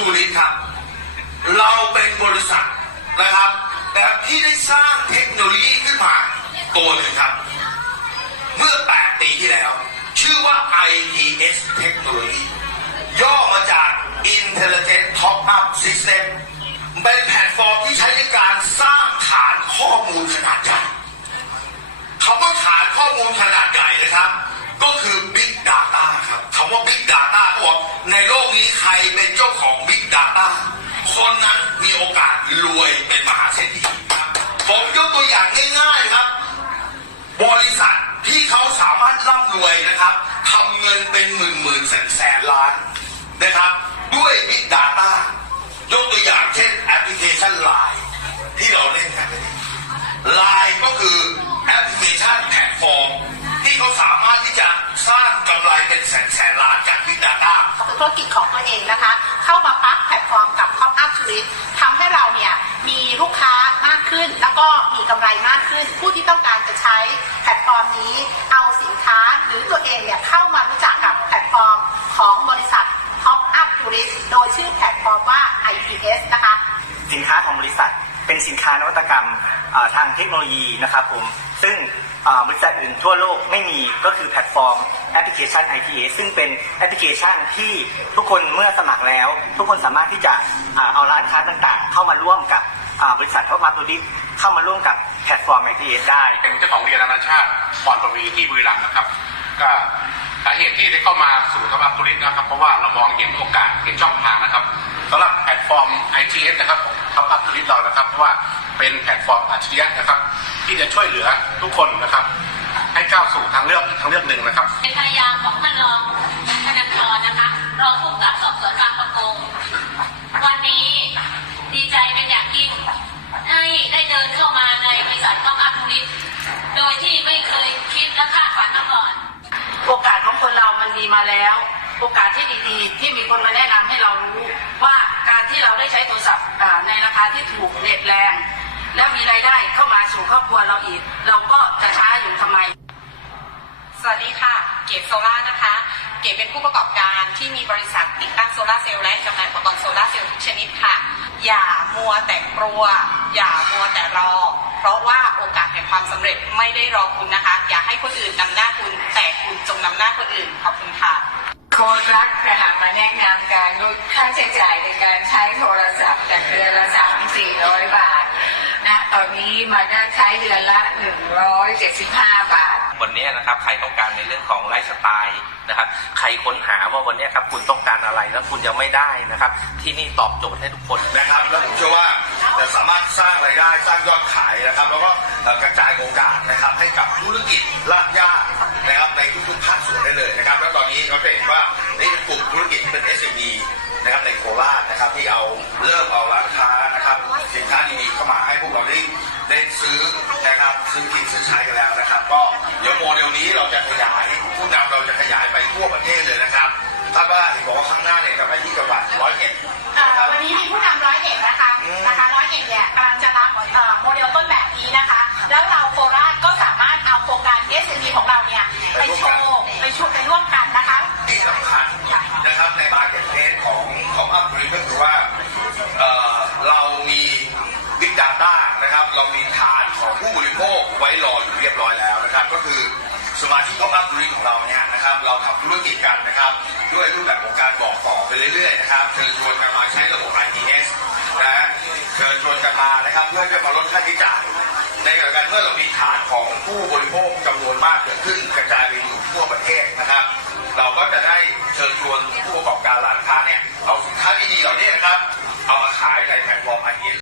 ทูริสครับ เราเป็นบริษัทนะครับ แต่ที่ได้สร้างเทคโนโลยีขึ้นมาตัวหนึ่งครับ เมื่อ 8 ปีที่แล้ว ชื่อว่า ITS เทคโนโลยีย่อมาจาก Intelligent Top Up System เป็นแพลตฟอร์มที่ใช้ในการสร้างฐานข้อมูลขนาดใหญ่คำว่าฐานข้อมูลขนาดใหญ่นะครับ ก็คือ Big Data ครับคำว่า Big Data ก็บอกในโลกนี้ใครเป็นเจ้าของ โอกาสรวยเป็นมหาเศรษฐีครับผมยกตัวอย่างง่ายๆครับ บริษัทที่เขาสามารถร่ำรวยนะครับทำเงินเป็นหมื่นหมื่นแสนแสนล้านนะครับ ด้วย Big Data ยกตัวอย่างเช่นแอปพลิเคชัน Line ที่เราเล่นกัน Line ก็คือแอปพลิเคชันแพลตฟอร์มที่เขาสามารถที่จะสร้างกำไรเป็นแสนแสนล้านจาก Big Data ธุรกิจของตัวเองนะคะ เข้ามาปักแพลตฟอร์มกับ Top Up t o u r i s t ทราเนี่ย มีลูกค้ามากขึ้น แล้วก็มีกำไรมากขึ้น ผู้ที่ต้องการจะใช้แพลตฟอร์มนี้ เอาสินค้าหรือตัวเองเนี่ยเข้ามารู้จักกับแพลตฟอร์มของบริษัท Top Up t o u r i s t โดยชื่อแพลตฟอร์มว่า IPS นะคะ สินค้าของบริษัทเป็นสินค้านวัตกรรมทางเทคโนโลยีนะครับผม ซึ่งบริษัทอื่นทั่วโลกไม่มีก็คือแพลตฟอร์มแอปพลิเคชัน ITA ซึ่งเป็นแอปพลิเคชันที่ทุกคนเมื่อสมัครแล้ว ทุกคนสามารถที่จะเอาร้านค้าต่างๆ เข้ามาร่วมกับ บริษัทท็อปมาร์ตูดิเข้ามาร่วมกับแพลตฟอร์ม ITA ได้ เป็นเจ้าของเรียนนานาชาติปอนประวีที่บุรีรัมย์นะครับ ก็สาเหตุที่ได้เข้ามาสู่ทัพอัพทุริสนะครับ เพราะว่าเรามองเห็นโอกาสเห็นช่องทางนะครับสำหรับแพลตฟอร์ม ITS นะครับทัพอัพทุริสเรานะครับเพราะว่าเป็นแพลตฟอร์มอัจฉริยะนะครับ ที่จะช่วยเหลือทุกคนนะครับ ให้ก้าวสู่ทางเลือกอีกทางเลือกหนึ่งนะครับ เป็นภรรยาของท่านรองธนากรนะคะรองผู้กำกับสอบสวนบาง เดินเข้ามาในบริษัทต้องอัพนิตโดยที่ไม่เคยคิดและคาดฝันมาก่อน โอกาสของคนเรามันมีมาแล้ว โอกาสที่ดีๆ ที่มีคนมาแนะนำให้เรารู้ว่าการที่เราได้ใช้โทรศัพท์อ่าในราคาที่ถูกเน็ตแรง แล้วมีรายได้เข้ามาสู่ครอบครัวเราอีก เราก็จะช้าอยู่ทำไม สวัสดีค่ะ เกตโซล่านะคะ เกตเป็นผู้ประกอบการที่มีบริษัทติดตั้งโซลาร์เซลล์และจำหน่ายอุปกรณ์โซลาร์เซลล์ทุกชนิดค่ะ อย่ามัวแต่กลัว อย่ามัวแต่รอ เพราะว่าโอกาสแห่งความสำเร็จไม่ได้รอคุณนะคะ อย่าให้คนอื่นนำหน้าคุณ แต่คุณจงนำหน้าคนอื่นขอบคุณค่ะโค้ดรักนะมาแนะนำการลดค่าใช้จ่ายในการใช้โทรศัพท์จากเดือนละสามสี่ร้อยบาทนะตอนนี้มาได้ใช้เดือนละหนึ่งร้อยเจ็ดสิบห้าบาท วันนี้นะครับใครต้องการในเรื่องของไลฟ์สไตล์นะครับ ใครค้นหาว่าวันนี้ครับคุณต้องการอะไรแล้วคุณยังไม่ได้นะครับ ที่นี่ตอบโจทย์ให้ทุกคนนะครับ แล้วผมเชื่อว่าจะสามารถสร้างรายได้สร้างยอดขายนะครับ แล้วก็กระจายโอกาสนะครับให้กับธุรกิจละ โมเดลนี้เราจะขยาย ว้รออยู่เรียบร้อยแล้วนะครับ ก็คือสมาชิกของอัพบริของเราเนี่ยนะครับ เราทำธุรกิจกันนะครับ ด้วยรูปแบบของการบอกต่อไปเรื่อยๆนะครับเชิญชวนกันมาใช้ระบบ ITS นะฮะเชิญชวนกันมานะครับ เพื่อจะมาลดค่าใช้จ่ายในขณะกันเมื่อเรามีฐานของผู้บริโภคจำนวนมากเกิดขึ้นกระจายไปอยู่ทั่วประเทศนะครับ เราก็จะได้เชิญชวนผู้ประกอบการร้านค้าเนี่ยเอาสินค้าดีๆเหล่านี้นะครับ เอามาขายในแพลตฟอร์ม